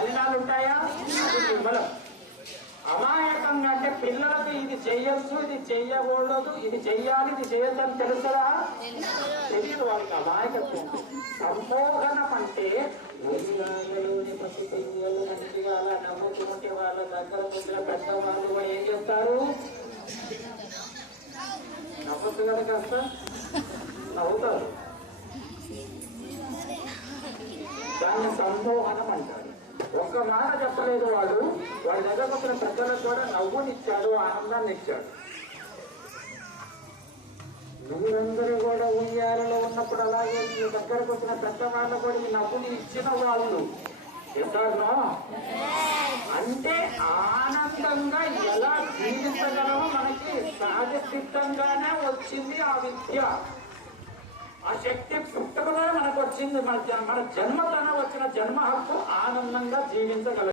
మలినాలు ఉంటాయా? నిర్మలం అమాయకంగా అంటే పిల్లలకు ఇది చెయ్యొచ్చు ఇది చెయ్యకూడదు ఇది చెయ్యాలి ఇది చేయొద్దని తెలుసురా తెలియదు వాళ్ళకి అమాయకత్వం. సంమోహనం అంటే ఊరిలోని పసి పిల్లలు మంచిగా అలా నవ్వుకుంటే వాళ్ళ దగ్గర పెద్దవాళ్ళు ఏం చేస్తారు నవ్వచ్చు కదా కాస్త. నవ్వుతారు. దాన్ని సంమోహనం అంటారు. ఒక్క మాట చెప్పలేదు వాడు. వాడి దగ్గరకు వచ్చిన పెద్దలకు కూడా నవ్వునిచ్చాడు ఆనందాన్ని ఇచ్చాడు. నువ్వులందరూ కూడా ఉయ్యాలలో ఉన్నప్పుడు అలాగే నీ దగ్గరకు వచ్చిన పెద్ద వాళ్ళు కూడా ఈ నవ్వుని ఇచ్చిన వాళ్ళు. ఎక్కడో అంటే ఆనందంగా ఎలా జీవించగలమో మనకి సహజ సిద్ధంగానే వచ్చింది ఆ విద్య. ఆ శక్తి పుట్టకనే మనకు వచ్చింది. మన జన్మ మన జన్మతన వచ్చిన జన్మ హక్కు ఆనందంగా జీవించగలదు